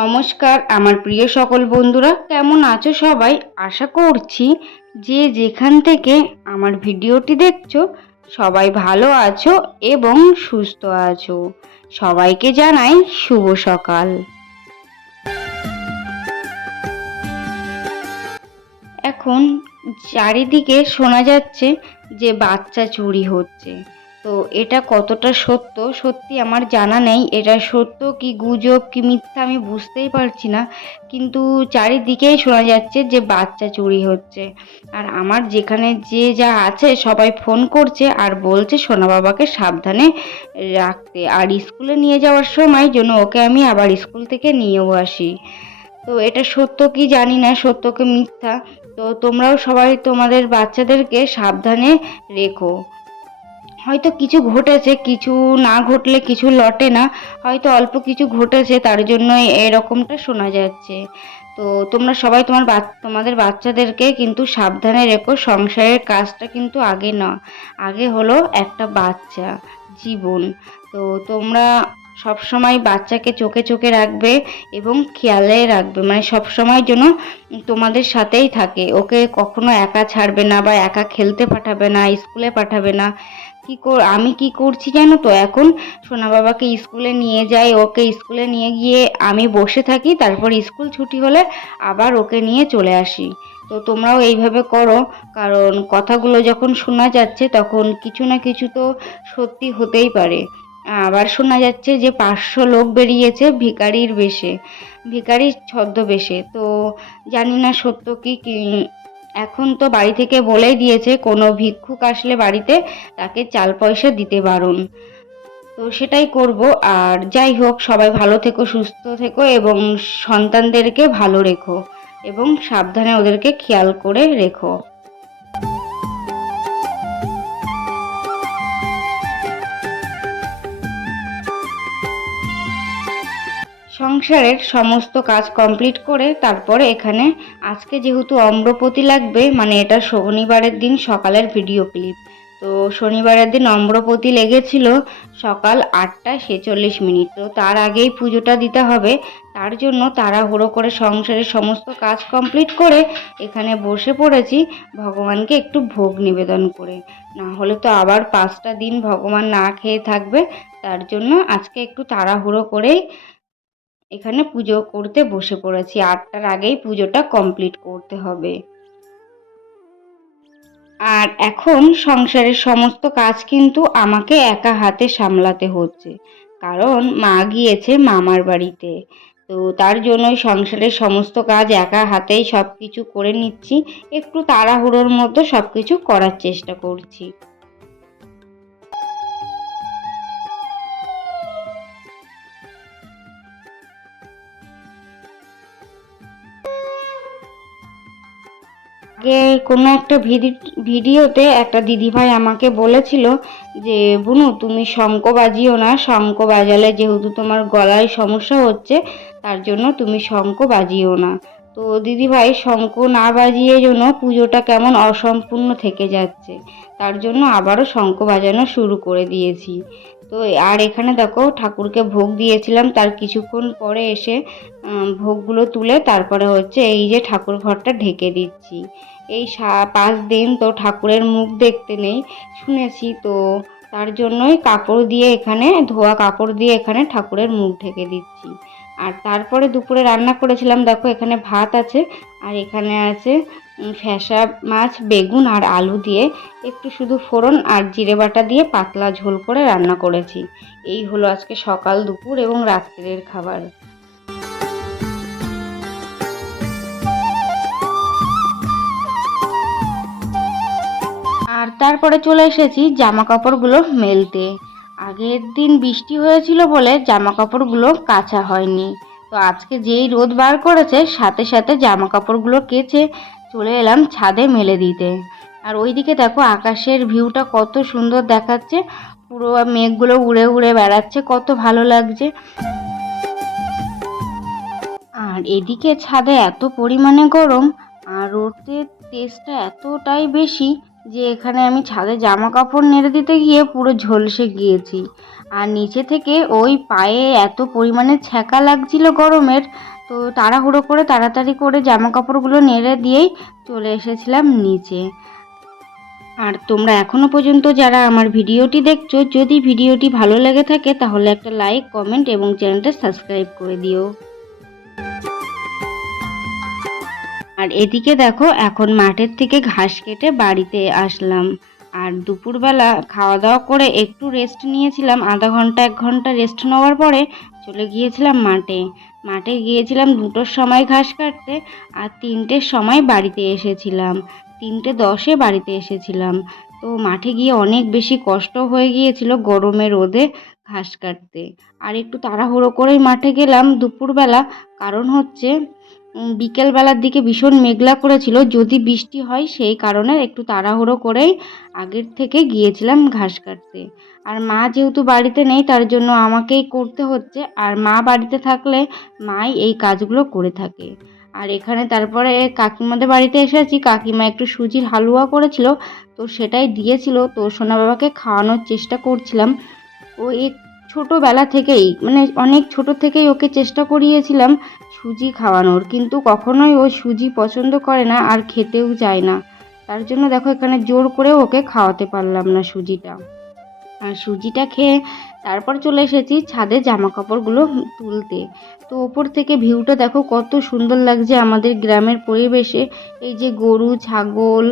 নমস্কার, আমার প্রিয় সকল বন্ধুরা। কেমন আছো সবাই? আশা করছি যে যেখান থেকে আমার ভিডিওটি দেখছ, সবাই ভালো আছো এবং সুস্থ আছো। সবাইকে জানাই শুভ সকাল। এখন চারিদিকে শোনা যাচ্ছে যে বাচ্চা চুরি হচ্ছে। তো এটা কতটা সত্য? সত্যি আমার জানা নেই। এটা সত্য কি গুজব কি মিথ্যা আমি বুঝতেই পারছি না। কিন্তু চারিদিকেই শোনা যাচ্ছে যে বাচ্চা চুরি হচ্ছে। আর আমার যেখানে যে যা আছে সবাই ফোন করছে আর বলছে সোনা বাবাকে সাবধানে রাখতে। আর স্কুলে নিয়ে যাওয়ার সময় যেন ওকে আমি আবার স্কুল থেকে নিয়েও আসি। তো এটা সত্য কি জানি না, সত্য কি মিথ্যা? তো তোমরাও সবাই তোমাদের বাচ্চাদেরকে সাবধানে রেখো। হয়তো কিছু ঘটেছে, কিছু না ঘটলে কিছু লটে না, হয়তো অল্প কিছু ঘটেছে, তার জন্য এরকমটা শোনা যাচ্ছে। তো তোমরা সবাই তোমার তোমাদের বাচ্চাদেরকে কিন্তু সাবধানে রেখো, সংসারের কাজটা কিন্তু আগে না, আগে হলো একটা বাচ্চা, জীবন। তো তোমরা সব সময় বাচ্চাকে চোখে চোখে রাখবে এবং খেয়ালে রাখবে। মানে সব সময় যেন তোমাদের সাথেই থাকে। ওকে কখনো একা ছাড়বে না বা একা খেলতে পাঠাবে না, স্কুলে পাঠাবে না। কি কর, আমি কি করছি জানো তো? এখন সোনা বাবাকে স্কুলে নিয়ে যাই, ওকে স্কুলে নিয়ে গিয়ে আমি বসে থাকি, তারপর স্কুল ছুটি হলে আবার ওকে নিয়ে চলে আসি। তো তোমরাও এইভাবে করো, কারণ কথাগুলো যখন শোনা যাচ্ছে তখন কিছু না কিছু তো সত্যি হতেই পারে। আবার শোনা যাচ্ছে যে পাঁচশো লোক বেরিয়েছে ভিকারির বেশে, ভিকারির ছদ্মবেশে। তো জানি না সত্য কি এখন তো বাড়ি থেকে বলেই দিয়েছে, কোনো ভিক্ষুক আসলে বাড়িতে তাকে চাল পয়সা দিতে বারণ। তো সেটাই করব। আর যাই হোক, সবাই ভালো থেকো, সুস্থ থেকো এবং সন্তানদেরকে ভালো রেখো এবং সাবধানে ওদেরকে খেয়াল করে রেখো। সংসারের সমস্ত কাজ কমপ্লিট করে তারপরে এখানে আজকে যেহেতু অম্রপতি লাগবে মানে এটা শনিবারের দিন সকালের ভিডিও ক্লিপ তো শনিবারের দিন অম্রপতি লেগেছিল সকাল আটটা ছেচল্লিশ মিনিট। তো তার আগেই পুজোটা দিতে হবে। তার জন্য তাড়াহুড়ো করে সংসারের সমস্ত কাজ কমপ্লিট করে এখানে বসে পড়েছি। ভগবানকে একটু ভোগ নিবেদন করে। না হলে তো আবার পাঁচটা দিন ভগবান না খেয়ে থাকবে। তার জন্য আজকে একটু তাড়াহুড়ো করেই এখানে পুজো করতে বসে পড়েছি। আটটার আগেই পুজোটা কমপ্লিট করতে হবে। আর এখন সংসারের সমস্ত কাজ কিন্তু আমাকে একা হাতে সামলাতে হচ্ছে। কারণ মা গিয়েছে মামার বাড়িতে। তো তার জন্যই সংসারের সমস্ত কাজ একা হাতেই সব কিছু করে নিচ্ছি। একটু তাড়াহুড়োর মতো সব কিছু করার চেষ্টা করছি। আগে কোনো একটা ভিডিওতে একটা দিদিভাই আমাকে বলেছিল যে, বুনু, তুমি শঙ্খ বাজিও না। শঙ্খ বাজালে যেহেতু তোমার গলায় সমস্যা হচ্ছে, তার জন্য তুমি শঙ্খ বাজিও না। তো দিদিভাই, শঙ্খ না বাজিয়ে জন্য পুজোটা কেমন অসম্পূর্ণ থেকে যাচ্ছে, তার জন্য আবারও শঙ্খ বাজানো শুরু করে দিয়েছি। তো আর এখানে দেখো, ঠাকুরকে ভোগ দিয়েছিলাম। তার কিছুক্ষণ পরে এসে ভোগগুলো তুলে তারপরে হচ্ছে এই যে ঠাকুর ঘরটা ঢেকে দিচ্ছি। এই পাঁচ দিন তো ঠাকুরের মুখ দেখতে নেই, শুনেছি তো তার জন্যই কাপড় দিয়ে এখানে, ধোয়া কাপড় দিয়ে এখানে ঠাকুরের মুখ ঢেকে দিচ্ছি। আর তারপরে দুপুরে রান্না করেছিলাম, দেখো এখানে ভাত আছে, আর এখানে আছে ফ্যাসা মাছ, বেগুন আর আলু দিয়ে একটু শুধু ফোড়ন আর জিরে বাটা দিয়ে পাতলা ঝোল করে রান্না করেছি। এই হলো আজকে সকাল দুপুর এবং রাত্রের খাবার। আর তারপরে চলে এসেছি জামা কাপড়গুলো মেলতে। আগের দিন বৃষ্টি হয়েছিল বলে জামা কাপড়গুলো কাঁচা হয়নি। তো আজকে যেই রোদ বার করেছে, সাথে সাথে জামা কাপড়গুলো কেচে চলে এলাম ছাদে মেলে দিতে। আর ওইদিকে দেখো আকাশের ভিউটা কত সুন্দর দেখাচ্ছে, পুরো মেঘগুলো উড়ে উড়ে বেড়াচ্ছে, কত ভালো লাগছে। আর এদিকে ছাদে এত পরিমাণে গরম, আর রোদের তেজটা এতটাই বেশি যে এখানে আমি ছাদে জামা কাপড় নেড়ে দিতে গিয়ে পুরো ঝলসে গিয়েছি। আর নিচে থেকে ওই পায়ে এত পরিমাণে ছ্যাঁকা লাগছিল গরমের, তো তাড়াহুড়ো করে তাড়াতাড়ি করে জামা কাপড়গুলো নেড়ে দিয়েই চলে এসেছিলাম নিচে। আর তোমরা এখনও পর্যন্ত যারা আমার ভিডিওটি দেখছ, যদি ভিডিওটি ভালো লেগে থাকে তাহলে একটা লাইক, কমেন্ট এবং চ্যানেলটা সাবস্ক্রাইব করে দিও। আর এদিকে দেখো, এখন মাঠের থেকে ঘাস কেটে বাড়িতে আসলাম। আর দুপুরবেলা খাওয়া দাওয়া করে একটু রেস্ট নিয়েছিলাম, আধা ঘণ্টা, এক ঘণ্টা রেস্ট নেওয়ার পরে চলে গিয়েছিলাম মাঠে। মাঠে গিয়েছিলাম দুটোর সময় ঘাস কাটতে আর তিনটের সময় বাড়িতে এসেছিলাম। তিনটে দশে বাড়িতে এসেছিলাম। তো মাঠে গিয়ে অনেক বেশি কষ্ট হয়ে গিয়েছিল গরমে রোদে ঘাস কাটতে। আর একটু তাড়াহুড়ো করেই মাঠে গেলাম দুপুরবেলা, কারণ হচ্ছে বিকেলবেলার দিকে ভীষণ মেঘলা করেছিল। যদি বৃষ্টি হয়, সেই কারণে একটু তাড়াহুড়ো করেই আগের থেকে গিয়েছিলাম ঘাস কাটতে। আর মা যেহেতু বাড়িতে নেই, তার জন্য আমাকেই করতে হচ্ছে। আর মা বাড়িতে থাকলে মাই এই কাজগুলো করে থাকে। আর এখানে তারপরে কাকিমাদের বাড়িতে এসেছি কাকিমা একটু সুজির হালুয়া করেছিল, তো সেটাই দিয়েছিল। তো সোনা বাবাকে খাওয়ানোর চেষ্টা করছিলাম। ও এক ছোটোবেলা থেকেই মানে অনেক ছোট থেকেই ওকে চেষ্টা করিয়েছিলাম সুজি খাওয়ানোর, কিন্তু কখনোই ও সুজি পছন্দ করে না আর খেতেও চায় না। তার জন্য দেখো এখানে জোর করে ওকে খাওয়াতে পারলাম না সুজিটা। আর সুজিটা খেয়ে তারপর চলে এসেছি ছাদে জামা কাপড়গুলো তুলতে। তো ওপর থেকে ভিউটা দেখো কত সুন্দর লাগছে আমাদের গ্রামের পরিবেশে। এই যে গরু, ছাগল,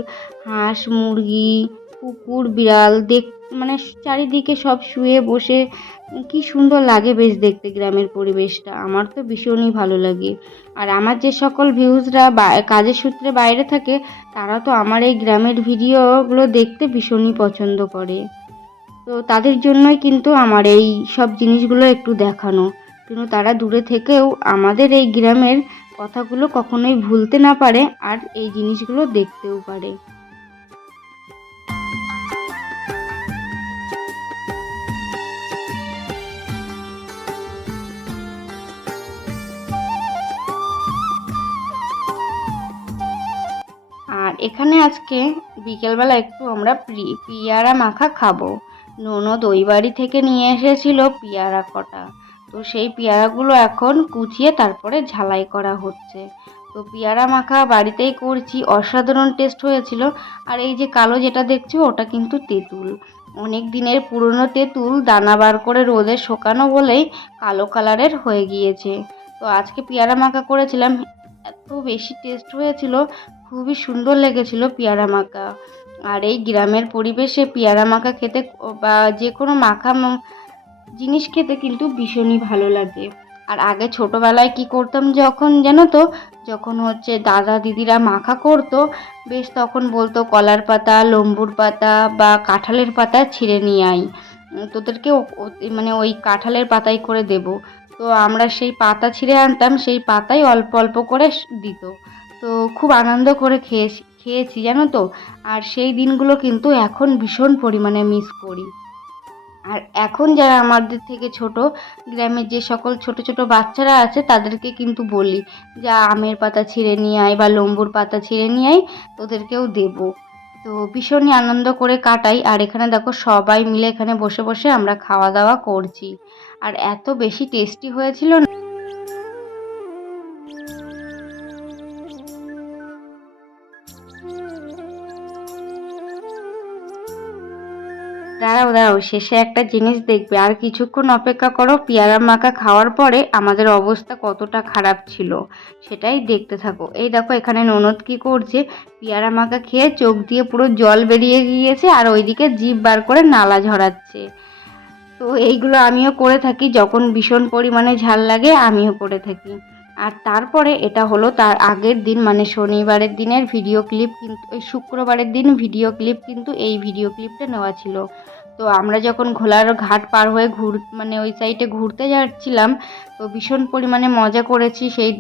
হাঁস, মুরগি কুকুর, বিড়াল, দেখ মানে চারিদিকে সব শুয়ে বসে, কি সুন্দর লাগে বেশ দেখতে গ্রামের পরিবেশটা। আমার তো ভীষণই ভালো লাগে। আর আমার যে সকল ভিউজরা কাজের সূত্রে বাইরে থাকে, তারা তো আমার এই গ্রামের ভিডিওগুলো দেখতে ভীষণই পছন্দ করে। তো তাদের জন্যই কিন্তু আমার এই সব জিনিসগুলো একটু দেখানো। কিন্তু তারা দূরে থেকেও আমাদের এই গ্রামের কথাগুলো কখনোই ভুলতে না পারে আর এই জিনিসগুলো দেখতেও পারে। এখানে আজকে বিকেলবেলা একটু আমরা পিয়ারা মাখা খাব। ননদ ওই বাড়ি থেকে নিয়ে এসেছিল পিয়ারা কটা। তো সেই পেয়ারাগুলো এখন কুচিয়ে তারপরে ঝালাই করা হচ্ছে। তো পেয়ারা মাখা বাড়িতেই করছি, অসাধারণ টেস্ট হয়েছিল। আর এই যে কালো যেটা দেখছ, ওটা কিন্তু তেঁতুল। অনেক দিনের পুরনো তেঁতুল দানা বার করে রোদে শুকানো বলেই কালো কালারের হয়ে গিয়েছে। তো আজকে পেয়ারা মাখা করেছিলাম, এত বেশি টেস্ট হয়েছিল খুবই সুন্দর লেগেছিল পেয়ারা মাখা। আর এই গ্রামের পরিবেশে পেয়ারা মাখা খেতে বা যে কোনো মাখা জিনিস খেতে কিন্তু ভীষণই ভালো লাগে। আর আগে ছোটোবেলায় কি করতাম যখন জানো তো? যখন হচ্ছে দাদা দিদিরা মাখা করতো, বেশ তখন বলতো কলার পাতা, লম্বুর পাতা বা কাঁঠালের পাতা ছিঁড়ে নিয়ে আই তোদেরকে মানে ওই কাঁঠালের পাতাই করে দেব। তো আমরা সেই পাতা ছিঁড়ে আনতাম, সেই পাতাই অল্প অল্প করে দিত। তো খুব আনন্দ করে খেয়েছি খেয়েছি, জানো তো? আর সেই দিনগুলো কিন্তু এখন ভীষণ পরিমাণে মিস করি। আর এখন যারা আমাদের থেকে ছোট, গ্রামের যে সকল ছোট ছোট বাচ্চারা আছে, তাদেরকে কিন্তু বলি যা, আমের পাতা ছিঁড়ে নিয়ে আয় বা লম্বুর পাতা ছিঁড়ে নিয়ে আয়, তোদেরকেও দেবো। তো ভীষণই আনন্দ করে কাটাই। আর এখানে দেখো সবাই মিলে এখানে বসে বসে আমরা খাওয়া দাওয়া করছি। আর এত বেশি টেস্টি হয়েছিল না। দাঁড়াও দাঁড়াও শেষে একটা জিনিস দেখবে। আর কিছুক্ষণ অপেক্ষা করো, পেয়ারা মাখা খাওয়ার পরে আমাদের অবস্থা কতটা খারাপ ছিল, সেটাই দেখতে থাকো। এই দেখো, এখানে ননদ কি করছে? পেয়ারা মাখা খেয়ে চোখ দিয়ে পুরো জল বেরিয়ে গিয়েছে আর ওইদিকে জিভ বার করে নালা ঝরাচ্ছে। তো এইগুলো আমিও করে থাকি, যখন ভীষণ পরিমাণে ঝাল লাগে, আমিও করে থাকি। আর তারপরে এটা হলো তার আগের দিন মানে শনিবারের দিনের ভিডিও ক্লিপ, কিন্তু ওই শুক্রবারের দিন ভিডিও ক্লিপ, কিন্তু এই ভিডিও ক্লিপটা নেওয়া ছিল। তো আমরা যখন ঘোলার ঘাট পার হয়ে ঘুর মানে ওই সাইডে ঘুরতে যাচ্ছিলাম, তো ভীষণ পরিমাণে মজা করেছি সেই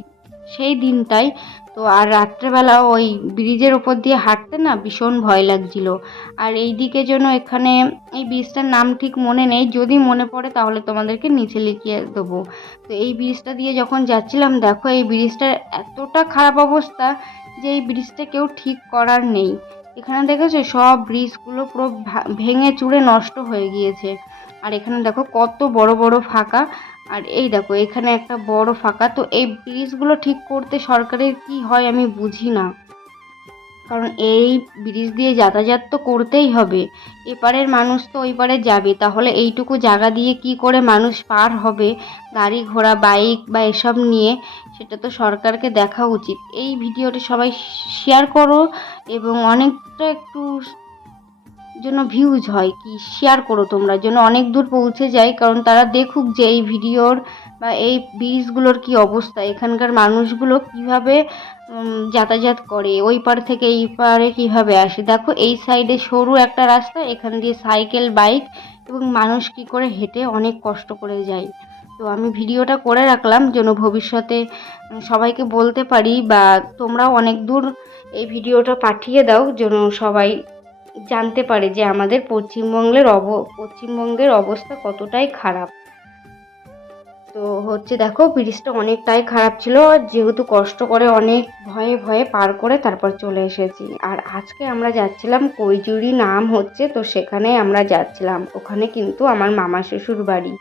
সেই দিনটাই। তো আর রাত্রেবেলা ওই ব্রিজের ওপর দিয়ে হাঁটতে না ভীষণ ভয় লাগছিল। আর এই দিকে যেন এখানে এই ব্রিজটার নাম ঠিক মনে নেই, যদি মনে পড়ে তাহলে তোমাদেরকে নিচে লিখিয়ে দেবো। তো এই ব্রিজটা দিয়ে যখন যাচ্ছিলাম, দেখো এই ব্রিজটার এতটা খারাপ অবস্থা যে এই ব্রিজটা কেউ ঠিক করার নেই। এখানে দেখেছ, সব ব্রিজগুলো পুরো ভেঙে চুড়ে নষ্ট হয়ে গিয়েছে। আর এখানে দেখো কত বড় বড় ফাঁকা। আর এই দেখো, এখানে একটা বড় ফাঁকা। তো এই ব্রিজগুলো ঠিক করতে সরকারের কি হয় আমি বুঝি না। কারণ এই ব্রিজ দিয়ে যাতায়াত তো করতেই হবে। এপারের মানুষ তো ওই পারে যাবে। তাহলে এইটুকু জায়গা দিয়ে কি করে মানুষ পার হবে? গাড়ি ঘোড়া, বাইক বা এসব নিয়ে সেটা তো সরকারকে দেখা উচিত। এই ভিডিওটি সবাই শেয়ার করো এবং অনেকটা একটু জন্য ভিউজ হয় কি শেয়ার করো তোমরা, যেন অনেক দূর পৌঁছে যায়, কারণ তারা দেখুক যে এই ভিডিওর বা এই ব্রিজগুলোর কি অবস্থা, এখানকার মানুষগুলো কীভাবে যাতায়াত করে, ওই পার থেকে এই পারে কীভাবে আসে। দেখো এই সাইডে সরু একটা রাস্তা, এখান দিয়ে সাইকেল বাইক এবং মানুষ কি করে হেঁটে অনেক কষ্ট করে যায়। তো আমি ভিডিওটা করে রাখলাম, যেন ভবিষ্যতে সবাইকে বলতে পারি বা তোমরাও অনেক দূর এই ভিডিওটা পাঠিয়ে দাও, যেন সবাই জানতে পারে যে আমাদের পশ্চিমবঙ্গের অব, পশ্চিমবঙ্গের অবস্থা কতটাই খারাপ। তো হচ্ছে দেখো, ব্রিজটা অনেকটাই খারাপ ছিল যেহেতু কষ্ট করে অনেক ভয়ে ভয়ে পার করে তারপর চলে এসেছি। আর আজকে আমরা যাচ্ছিলাম কৈজুরি নাম হচ্ছে, তো সেখানে আমরা যাচ্ছিলাম। ওখানে কিন্তু আমার মামা শ্বশুর বাড়ি।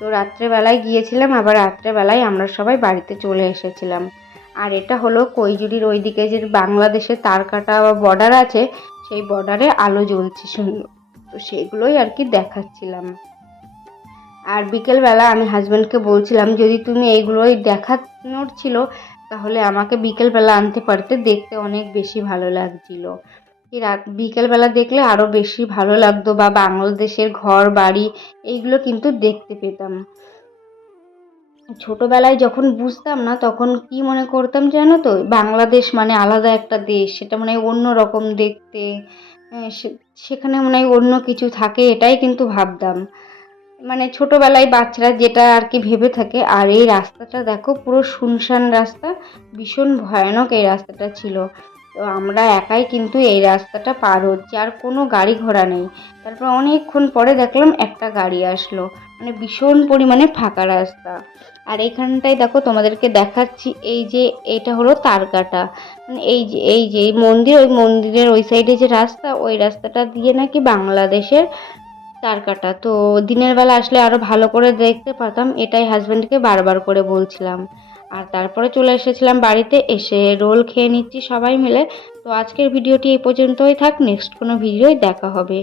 তো রাত্রেবেলায় গিয়েছিলাম, আবার রাত্রেবেলায় আমরা সবাই বাড়িতে চলে এসেছিলাম। আর এটা হলো কৈজুরির ওইদিকে যে বাংলাদেশের তারকাটা বর্ডার আছে সেই বর্ডারে আলো জ্বলছে সুন্দর। তো সেগুলোই আর কি দেখাচ্ছিলাম। আর বিকেলবেলা আমি হাজব্যান্ডকে বলছিলাম, যদি তুমি এইগুলোই দেখানোর ছিল, তাহলে আমাকে বিকেলবেলা আনতে পারতে, দেখতে অনেক বেশি ভালো লাগছিল। কি রাত বিকেলবেলা দেখলে আরও বেশি ভালো লাগতো বা বাংলাদেশের ঘর বাড়ি এইগুলো কিন্তু দেখতে পেতাম। ছোটবেলায় যখন বুঝতাম না, তখন কি মনে করতাম জানো তো? বাংলাদেশ মানে আলাদা একটা দেশ, সেটা মানে অন্য রকম দেখতে সেখানে মনে হয় অন্য কিছু থাকে, এটাই কিন্তু ভাবতাম। মানে ছোটবেলায় বাচ্চারা যেটা আর কি ভেবে থাকে, আর এই রাস্তাটা দেখো, পুরো শুনশান রাস্তা, ভীষণ ভয়ানক এই রাস্তাটা ছিল। তো আমরা একাই কিন্তু এই রাস্তাটা পার হচ্ছি, আর কোনো গাড়ি ঘোড়া নেই। তারপর অনেকক্ষণ পরে দেখলাম একটা গাড়ি আসলো। মানে ভীষণ পরিমাণে ফাঁকা রাস্তা। আর এখানটায় দেখো তোমাদেরকে দেখাচ্ছি, এই যে এটা হলো তারকাটা। মানে এই যে এই যে, এই মন্দির, ওই মন্দিরের ওই সাইডে যে রাস্তা, ওই রাস্তাটা দিয়ে নাকি বাংলাদেশের তারকাটা। তো দিনের বেলা আসলে আরও ভালো করে দেখতে পারতাম, এটাই হাজব্যান্ডকে বারবার করে বলছিলাম। আর তারপরে চলে এসেছিলাম বাড়িতে, এসে রোল খেয়ে নিচ্ছি সবাই মিলে। তো আজকের ভিডিওটি এই পর্যন্তই থাক নেক্সট কোনো ভিডিওই দেখা হবে।